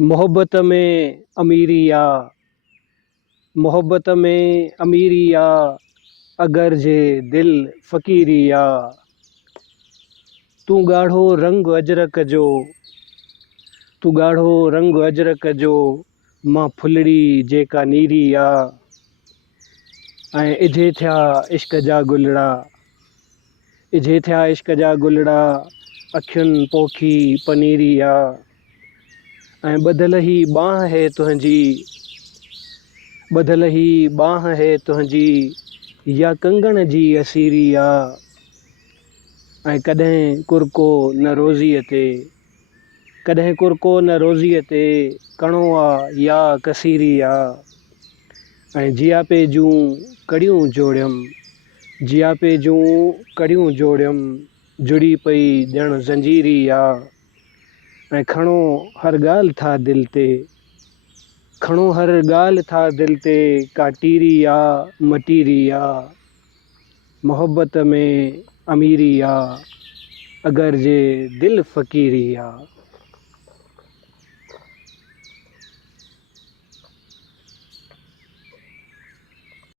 मोहब्बत में अमीरी आ, मोहब्बत में अमीरी आ, अगर जे दिल फ़क़ीरी आ। तू ॻाढ़ो रंग अजरक जो, तू ॻाढ़ो रंग अजरक जो, मां फुलड़ी जेका नीरी आ। ऐं इझे थिया इश्क जा गुलड़ा, इझे थिया इश्क जा गुलड़ा, अखियुनि पोखी पनीरी आ। ऐं ॿधल ही बांह है तुंहिंजी, ॿधल ही बांह है तुंहिंजी, या कंगण जी असीरी आ। ऐं कॾहिं कुरको न रोज़ीअ ते, कॾहिं कुरको न रोज़ीअ ते, कणो आ या कसीरी आ। ऐं जियापे जूं कड़ियूं जोड़ियमि, जियापे जूं कड़ियूं जोड़ियमि, जुड़ी पई ॼण ज़ंजीरी आ। ऐं खणो हर ॻाल्हि था दिलि ते, खणो हर ॻाल्हि था दिलि ते, का टीरी आ मटीरी आ। मोहब्बत में अमीरी आ, अगर जे दिल फ़क़ीरी आ।